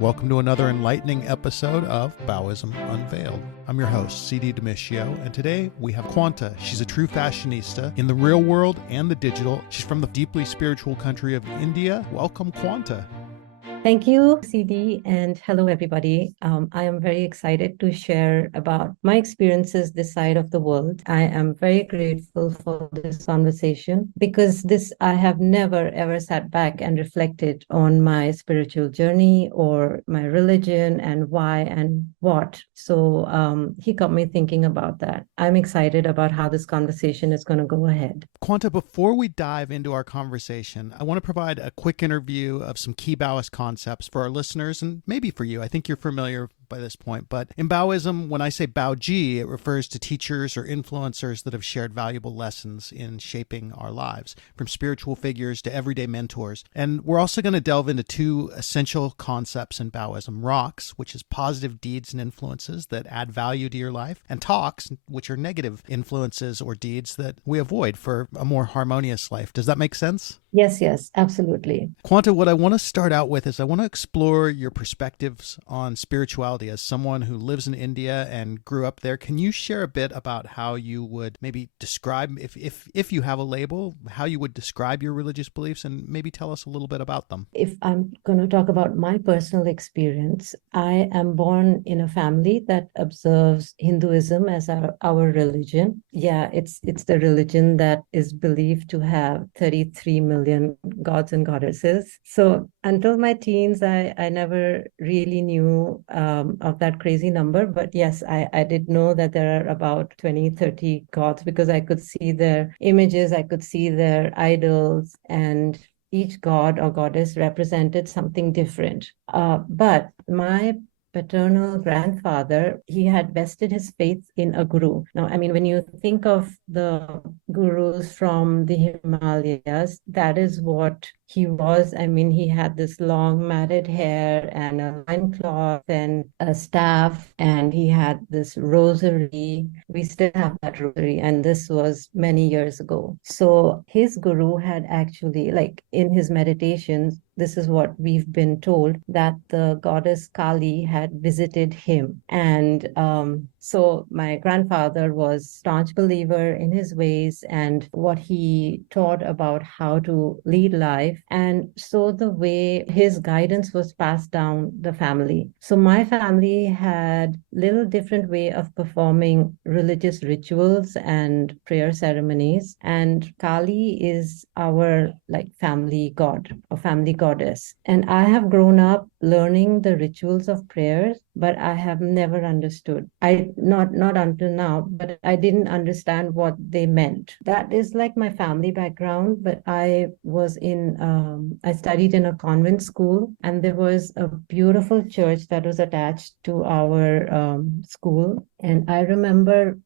Welcome to another enlightening episode of Baoism Unveiled. I'm your host, CD Demiscio, and today we have Quanta. She's a true fashionista in the real world and the digital. She's from the deeply spiritual country of India. Welcome, Quanta. Thank you, CD, and hello, everybody. I am very excited to share about my experiences this side of the world. I am very grateful for this conversation because I have never ever sat back and reflected on my spiritual journey or my religion and why and what. So he got me thinking about that. I'm excited about how this conversation is going to go ahead. Quanta, before we dive into our conversation, I want to provide a quick interview of some key Baoist concepts for our listeners and maybe for you. I think you're familiar by this point, but in Baoism, when I say Bao Ji, it refers to teachers or influencers that have shared valuable lessons in shaping our lives, from spiritual figures to everyday mentors. And we're also going to delve into two essential concepts in Baoism: Rox, which is positive deeds and influences that add value to your life, and Tox, which are negative influences or deeds that we avoid for a more harmonious life. Does that make sense? Yes, absolutely. Quanta, what I want to start out with is I want to explore your perspectives on spirituality as someone who lives in India and grew up there. Can you share a bit about how you would maybe describe, if you have a label, how you would describe your religious beliefs, and maybe tell us a little bit about them? If I'm going to talk about my personal experience, I am born in a family that observes Hinduism as our religion. Yeah, it's the religion that is believed to have 33 million gods and goddesses. So until my teens, I never really knew of that crazy number. But yes, I did know that there are about 20, 30 gods because I could see their images, I could see their idols, and each god or goddess represented something different. But my paternal grandfather, he had vested his faith in a guru. Now, I mean, when you think of the gurus from the Himalayas, that is what he was. I mean, he had this long matted hair and a loincloth and a staff, and he had this rosary. We still have that rosary, and this was many years ago. So his guru had actually, like in his meditations, this is what we've been told, that the goddess Kali had visited him. And so my grandfather was a staunch believer in his ways and what he taught about how to lead life. And so the way his guidance was passed down the family. So my family had little different way of performing religious rituals and prayer ceremonies. And Kali is our family god or family goddess. And I have grown up learning the rituals of prayers, but I have never understood. Not until now, but I didn't understand what they meant. That is like my family background, but I studied in a convent school, and there was a beautiful church that was attached to our school. And I remember,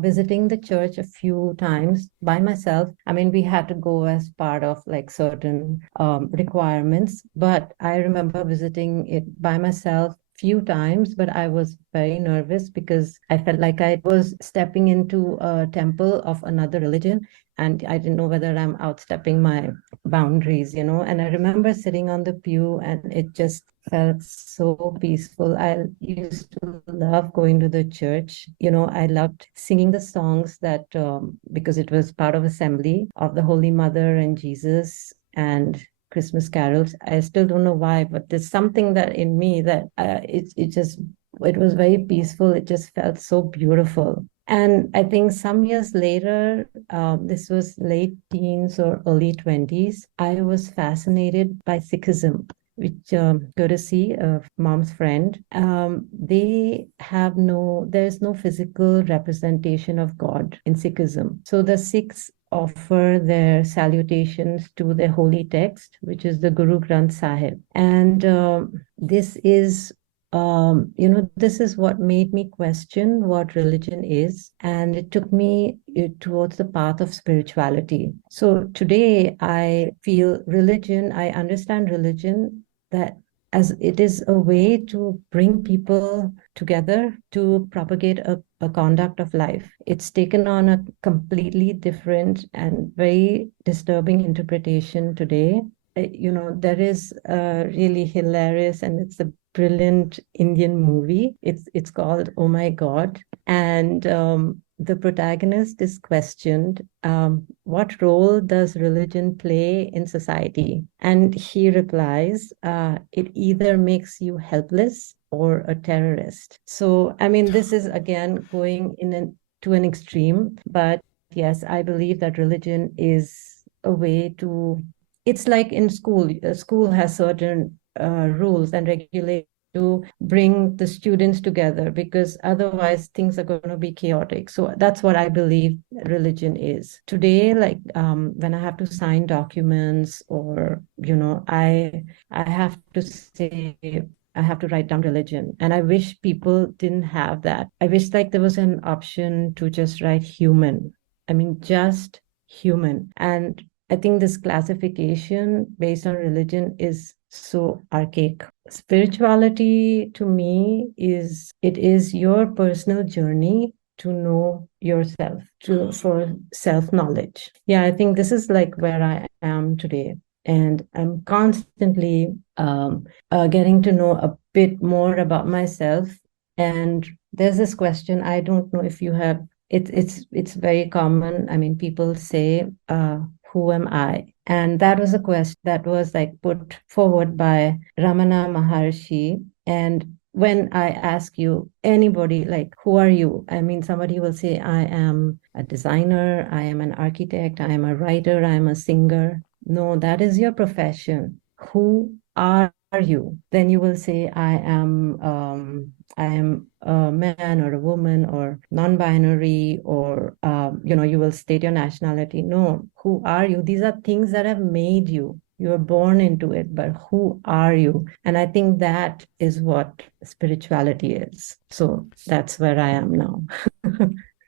visiting the church a few times by myself. I mean, we had to go as part of certain requirements, but I remember visiting it by myself few times, but I was very nervous because I felt like I was stepping into a temple of another religion, and I didn't know whether I'm outstepping my boundaries, And I remember sitting on the pew, and it just felt so peaceful. I used to love going to the church. I loved singing the songs that, because it was part of assembly of the Holy Mother and Jesus and Christmas carols. I still don't know why, but there's something that in me that it was very peaceful. It just felt so beautiful. And I think some years later, this was late teens or early 20s, I was fascinated by Sikhism, which courtesy of mom's friend. There's no physical representation of God in Sikhism. So the Sikhs offer their salutations to the holy text, which is the Guru Granth Sahib. And this is what made me question what religion is. And it took me towards the path of spirituality. So today I understand religion that as it is a way to bring people together to propagate a conduct of life. It's taken on a completely different and very disturbing interpretation today. there is a really hilarious, and it's a brilliant Indian movie. It's called Oh My God. And the protagonist is questioned, what role does religion play in society? And he replies, it either makes you helpless or a terrorist. So, I mean, this is again going to an extreme, but yes, I believe that religion is a way to, it's like in school. School has certain rules and regulations to bring the students together, because otherwise things are going to be chaotic. So that's what I believe religion is. Today, like when I have to sign documents, or I have to say, I have to write down religion. And I wish people didn't have that. I wish like there was an option to just write human. I mean, just human. And I think this classification based on religion is so archaic. Spirituality to me is your personal journey to know yourself, for self-knowledge. Yeah, I think this is like where I am today. And I'm constantly getting to know a bit more about myself. And there's this question, I don't know if you have, it's very common. I mean, people say, who am I? And that was a question that was like put forward by Ramana Maharshi. And when I ask you, anybody, like, who are you? I mean, somebody will say, I am a designer, I am an architect, I am a writer, I am a singer. No, that is your profession. Who are you? Then you will say, I am a man or a woman or non-binary, or you will state your nationality. No, who are you? These are things that have made you. You're born into it, but who are you? And I think that is what spirituality is. So that's where I am now.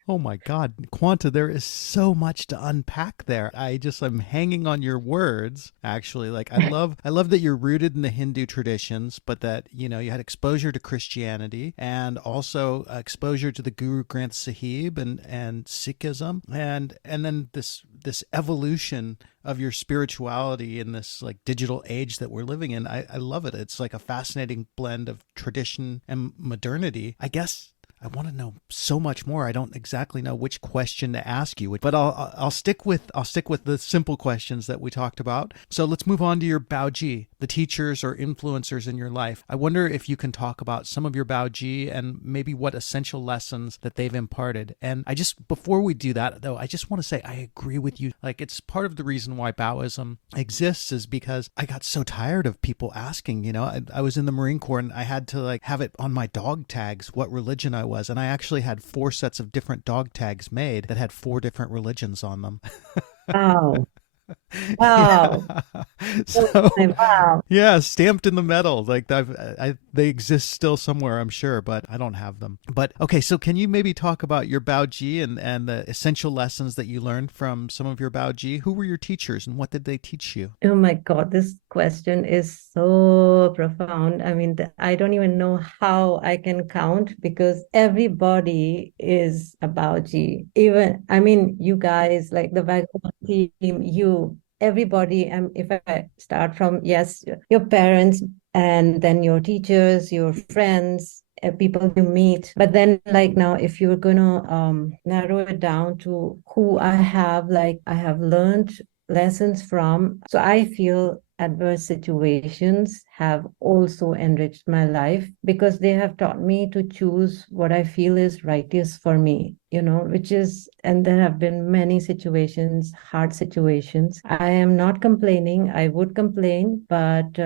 Oh my God, Quanta, there is so much to unpack there. I'm hanging on your words, actually. Like I love that you're rooted in the Hindu traditions, but that, you had exposure to Christianity and also exposure to the Guru Granth Sahib and Sikhism, and then this evolution of your spirituality in this like digital age that we're living in. I love it. It's like a fascinating blend of tradition and modernity. I guess I want to know so much more. I don't exactly know which question to ask you, but I'll stick with the simple questions that we talked about. So let's move on to your Bao Ji, the teachers or influencers in your life. I wonder if you can talk about some of your Bao Ji and maybe what essential lessons that they've imparted. And before we do that though, I just want to say I agree with you. Like it's part of the reason why Baoism exists is because I got so tired of people asking. I was in the Marine Corps and I had to like have it on my dog tags what religion I was. And I actually had 4 sets of different dog tags made that had 4 different religions on them. Wow. Wow. Yeah. Oh So, wow. yeah, stamped in the metal. Like they exist still somewhere, I'm sure, but I don't have them. But okay, so can you maybe talk about your Bao Ji and the essential lessons that you learned from some of your Bao Ji? Who were your teachers and what did they teach you? Oh my God, this question is so profound. I mean, I don't even know how I can count, because everybody is a Baoji. Even, I mean, you guys, like the Vancouver team, everybody. If I start from, yes, your parents, and then your teachers, your friends, people you meet. But then, like now, if you're gonna narrow it down to who I have, like I have learned lessons from. So I feel adverse situations have also enriched my life, because they have taught me to choose what I feel is righteous for me, and there have been many situations, hard situations. I am not complaining. I would complain, but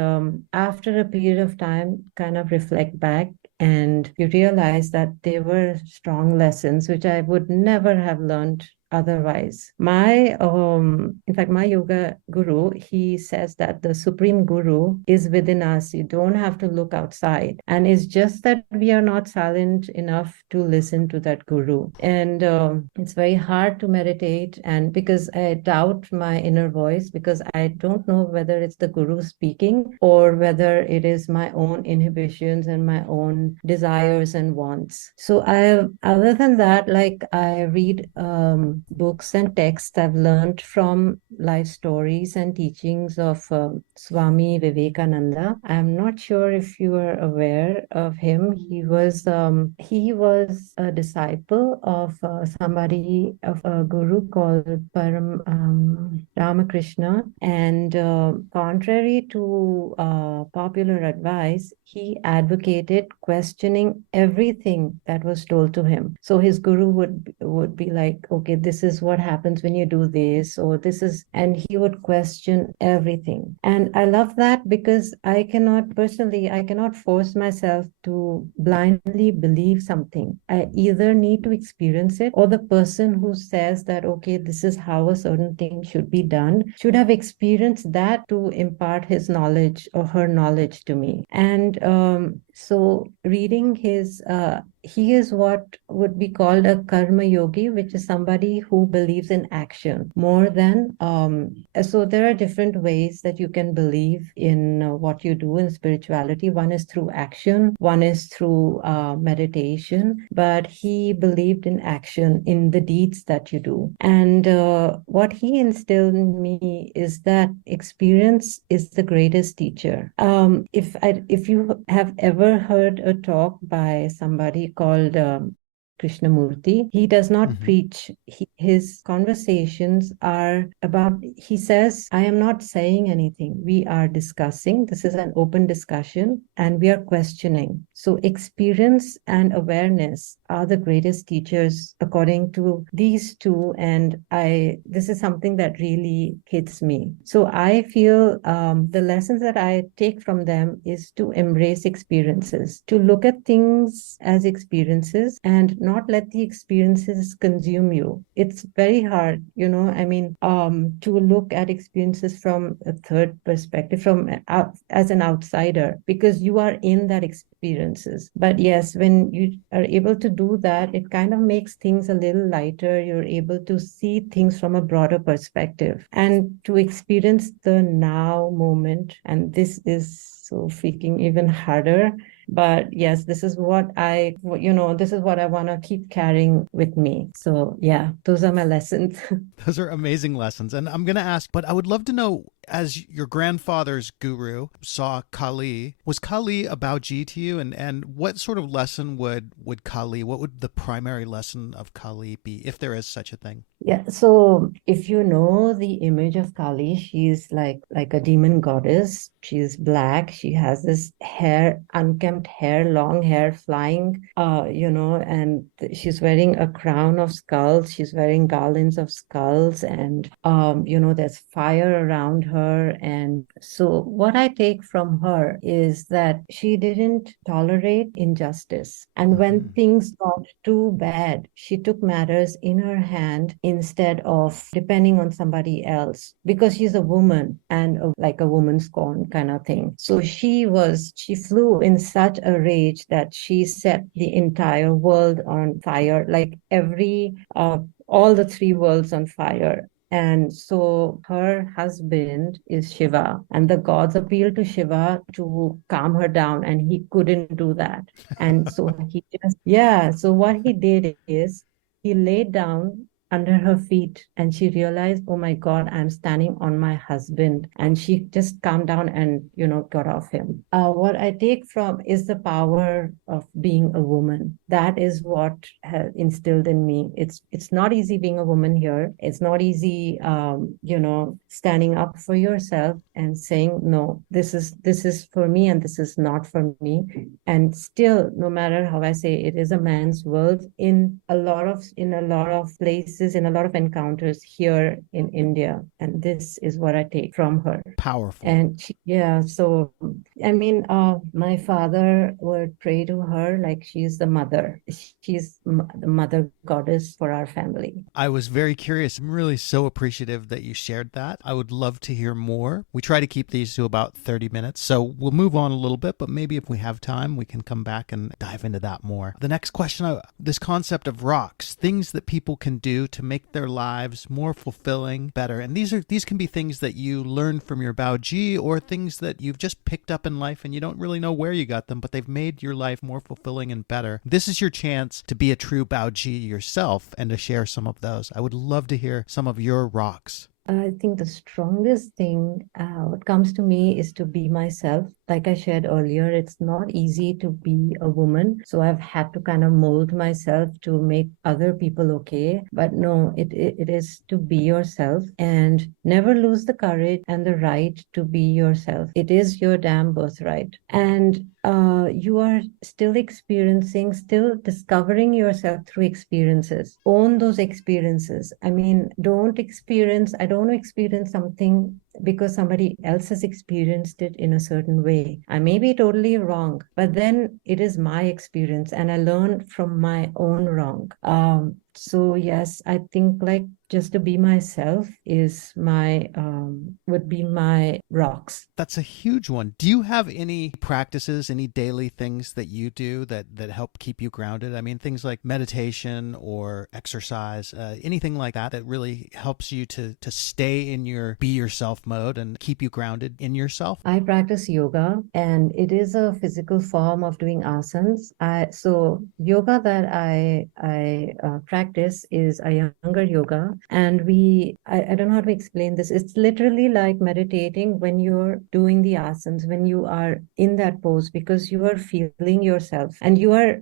after a period of time, kind of reflect back, and you realize that they were strong lessons which I would never have learned otherwise. In fact, my yoga guru, he says that the supreme guru is within us. You don't have to look outside. And it's just that we are not silent enough to listen to that guru. And it's very hard to meditate. And because I doubt my inner voice, because I don't know whether it's the guru speaking or whether it is my own inhibitions and my own desires and wants. So other than that, like I read books and texts I've learned from life stories and teachings of Swami Vivekananda. I'm not sure if you are aware of him. He was a disciple of somebody, of a guru called Ramakrishna, and contrary to popular advice, he advocated questioning everything that was told to him. So his guru would be like, okay, this is what happens when you do this, or this is, and he would question everything. And I love that because I cannot force myself to blindly believe something. I either need to experience it, or the person who says that, okay, this is how a certain thing should be done, should have experienced that to impart his knowledge or her knowledge to me. And so reading he is what would be called a karma yogi, which is somebody who believes in action more than so there are different ways that you can believe in what you do in spirituality. One is through action, one is through meditation, but he believed in action, in the deeds that you do. And what he instilled in me is that experience is the greatest teacher. If you have ever heard a talk by somebody called Krishnamurti, he does not preach. His conversations are about, he says, I am not saying anything. We are discussing. This is an open discussion and we are questioning. So experience and awareness are the greatest teachers according to these two. And this is something that really hits me. So I feel the lessons that I take from them is to embrace experiences, to look at things as experiences and not let the experiences consume you. It's very hard, to look at experiences from a third perspective, as an outsider, because you are in that experiences. But yes, when you are able to do that, it kind of makes things a little lighter. You're able to see things from a broader perspective and to experience the now moment. And this is so freaking even harder. But yes, this is what I want to keep carrying with me. So yeah, those are my lessons. Those are amazing lessons. And I'm going to ask, but I would love to know, as your grandfather's guru saw Kali, was Kali a Bao Ji to you? And what sort of lesson would Kali, what would the primary lesson of Kali be, if there is such a thing? Yeah, so if you know the image of Kali, she's like a demon goddess. She's black. She has this hair, unkempt hair, long hair flying, and she's wearing a crown of skulls. She's wearing garlands of skulls, and there's fire around her. And so what I take from her is that she didn't tolerate injustice. And when things got too bad, she took matters in her hand instead of depending on somebody else, because she's a woman and like a woman scorn kind of thing. So she flew in such a rage that she set the entire world on fire, like all the three worlds on fire. And so her husband is Shiva, and the gods appealed to Shiva to calm her down, and he couldn't do that. And so so what he did is he laid down under her feet, and she realized, oh my God, I'm standing on my husband. And she just calmed down and, got off him. What I take from is the power of being a woman. That is what has instilled in me. It's not easy being a woman here. It's not easy, standing up for yourself and saying, no, this is for me and this is not for me. And still, no matter how I say, it is a man's world in a lot of places, in a lot of encounters here in India. And this is what I take from her. Powerful. And my father would pray to her like she's the mother. She's the mother goddess for our family. I was very curious. I'm really so appreciative that you shared that. I would love to hear more. We try to keep these to about 30 minutes, so we'll move on a little bit, but maybe if we have time, we can come back and dive into that more. The next question, this concept of rocks, things that people can do do to make their lives more fulfilling, better. And these can be things that you learn from your Bao Ji, or things that you've just picked up in life and you don't really know where you got them, but they've made your life more fulfilling and better. This is your chance to be a true Bao Ji yourself and to share some of those. I would love to hear some of your rocks. I think the strongest thing, what comes to me, is to be myself. Like I shared earlier, it's not easy to be a woman. So I've had to kind of mold myself to make other people okay. But no, it is to be yourself and never lose the courage and the right to be yourself. It is your damn birthright. And you are still experiencing, still discovering yourself through experiences. Own those experiences. I mean, I don't want to experience something because somebody else has experienced it in a certain way. I may be totally wrong, but then it is my experience and I learn from my own wrong. So yes, I think like just to be myself is would be my rocks. That's a huge one. Do you have any practices, any daily things that you do that help keep you grounded? I mean, things like meditation or exercise, anything like that really helps you to stay in your be yourself mode and keep you grounded in yourself? I practice yoga, and it is a physical form of doing asanas. So yoga that I practice is a younger yoga, and I don't know how to explain this. It's literally like meditating when you're doing the asanas, when you are in that pose, because you are feeling yourself, and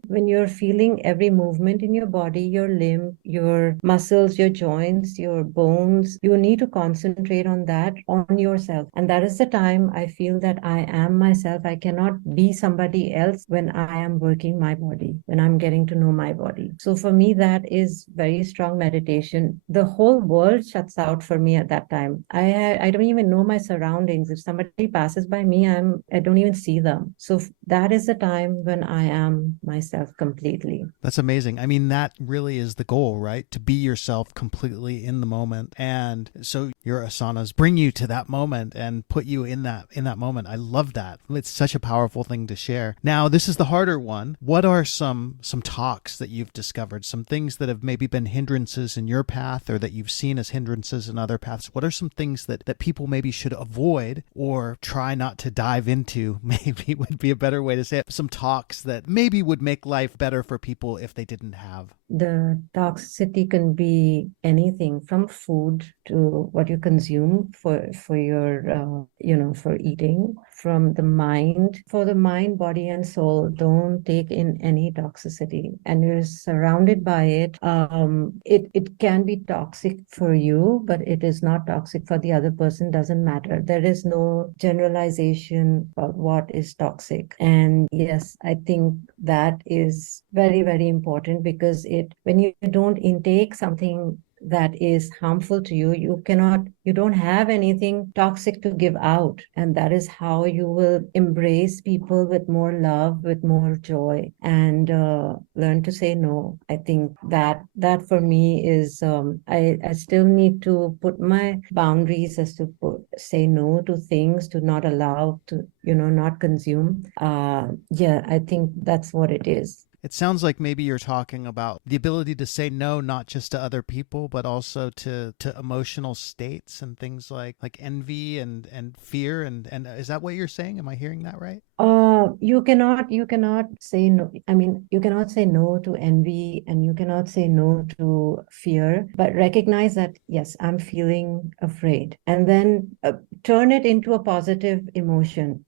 when you're feeling every movement in your body, your limb, your muscles, your joints, your bones, you need to concentrate on that, on yourself. And that is the time I feel that I am myself. I cannot be somebody else when I am working my body, when I'm getting to know my body. So for me, that is very strong meditation. The whole world shuts out for me at that time. I don't even know my surroundings. If somebody passes by me, I don't even see them. So that is the time when I am myself completely. That's amazing. I mean, that really is the goal, right? To be yourself completely in the moment. And so your asanas bring you to that moment and put you in that moment. I love that. It's such a powerful thing to share. Now, this is the harder one. What are some talks that you've discovered, some things that have maybe been hindrances in your path or that you've seen as hindrances in other paths? What are some things that people maybe should avoid or try not to dive into? Maybe would be a better way to say it. Some talks that maybe would make life better for people if they didn't have. The toxicity can be anything from food to what you consume for your for eating, from the mind. For the mind, body, and soul, don't take in any toxicity, and you're surrounded by it. It can be toxic for you, but it is not toxic for the other person. Doesn't matter. There is no generalization about what is toxic. And yes, I think that is very, very important, because when you don't intake something that is harmful to you, you don't have anything toxic to give out. And that is how you will embrace people with more love, with more joy, and learn to say no. I think that for me is, I still need to put my boundaries as to say no to things, to not allow, to, not consume. I think that's what it is. It sounds like maybe you're talking about the ability to say no, not just to other people, but also to emotional states and things like envy and fear. And is that what you're saying? Am I hearing that right? You cannot say no. I mean, you cannot say no to envy, and you cannot say no to fear, but recognize that, yes, I'm feeling afraid, and then turn it into a positive emotion.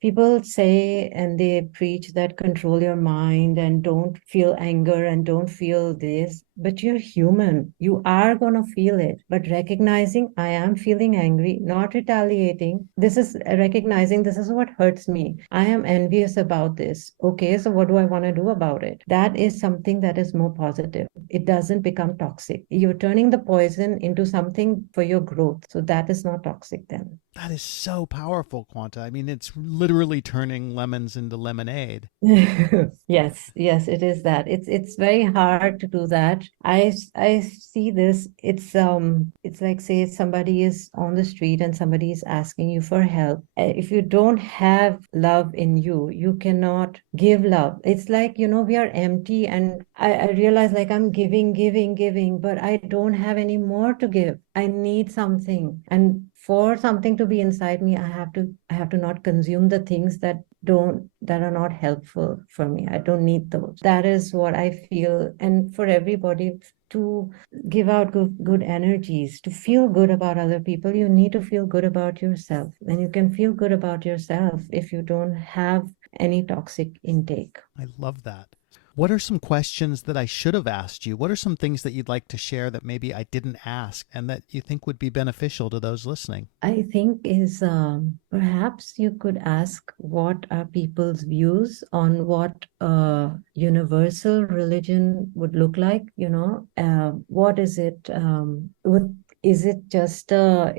People say and they preach that control your mind and don't feel anger and don't feel this, but you're human. You are going to feel it, but recognizing I am feeling angry, not retaliating. This is recognizing this is what hurts me. I am envious about this. Okay, so what do I want to do about it? That is something that is more positive. It doesn't become toxic. You're turning the poison into something for your growth. So that is not toxic then. That is so powerful, Quanta. I mean, it's literally turning lemons into lemonade. Yes, yes, it is that. It's very hard to do that. I see this. It's like, say somebody is on the street and somebody is asking you for help. If you don't have love in you, you cannot give love. It's like, we are empty, and I realize like I'm giving, giving, giving, but I don't have any more to give. I need something. And for something to be inside me, I have to not consume the things that are not helpful for me. I don't need those. That is what I feel. And for everybody to give out good energies, to feel good about other people, you need to feel good about yourself. And you can feel good about yourself if you don't have any toxic intake. I love that. What are some questions that I should have asked you? What are some things that you'd like to share that maybe I didn't ask and that you think would be beneficial to those listening? I think is perhaps you could ask what are people's views on what universal religion would look like. What is it? Is it just a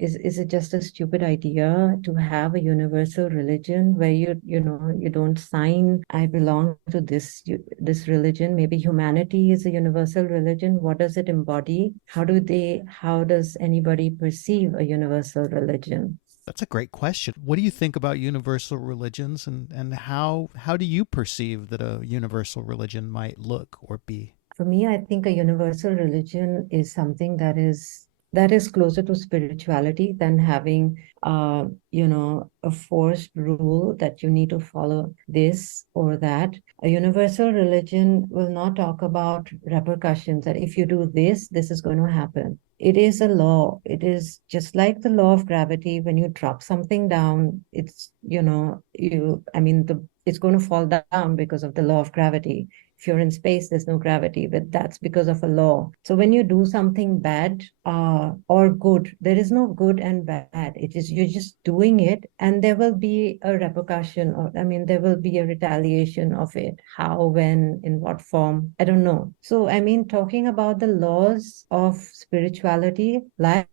stupid idea to have a universal religion where you don't sign, I belong to this religion? Maybe humanity is a universal religion. What does it embody? How does anybody perceive a universal religion? That's a great question. What do you think about universal religions, and how do you perceive that a universal religion might look or be? For me, I think a universal religion is something that is closer to spirituality than having a forced rule that you need to follow this or that. A universal religion will not talk about repercussions, that if you do this, this is going to happen. It is a law. It is just like the law of gravity. When you drop something down, it's it's going to fall down because of the law of gravity. If you're in space, there's no gravity, but that's because of a law. So when you do something bad or good, there is no good and bad. It is, you're just doing it, and there will be a repercussion, or there will be a retaliation of it. How, when, in what form, I don't know. So talking about the laws of spirituality, like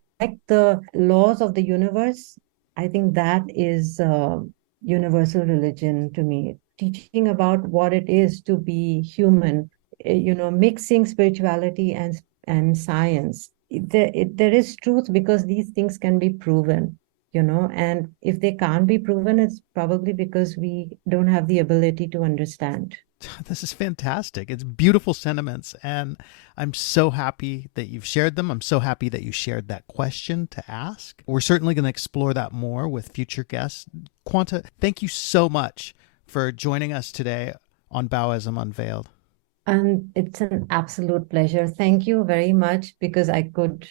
the laws of the universe, I think that is universal religion to me. Teaching about what it is to be human, mixing spirituality and science. There is truth because these things can be proven, and if they can't be proven, it's probably because we don't have the ability to understand. This is fantastic. It's beautiful sentiments, and I'm so happy that you've shared them. I'm so happy that you shared that question to ask. We're certainly going to explore that more with future guests. Quanta, thank you so much for joining us today on Baoism Unveiled. And it's an absolute pleasure. Thank you very much, because I could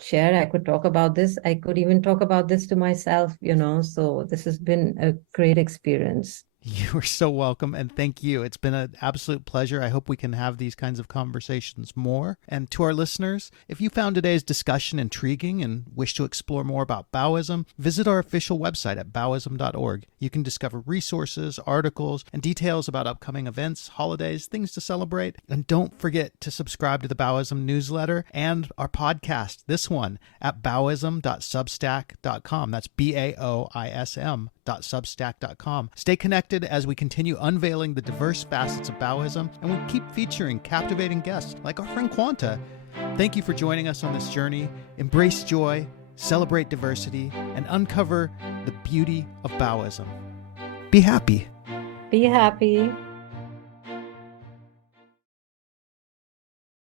share, I could talk about this. I could even talk about this to myself, so this has been a great experience. You are so welcome, and thank you. It's been an absolute pleasure. I hope we can have these kinds of conversations more. And to our listeners, if you found today's discussion intriguing and wish to explore more about Baoism, visit our official website at baoism.org. You can discover resources, articles, and details about upcoming events, holidays, things to celebrate. And don't forget to subscribe to the Baoism newsletter and our podcast, this one, at baoism.substack.com. That's BAOISM.substack.com. Stay connected as we continue unveiling the diverse facets of Baoism, and we keep featuring captivating guests like our friend Quanta. Thank you for joining us on this journey. Embrace joy, celebrate diversity, and uncover the beauty of Baoism. Be happy. Be happy.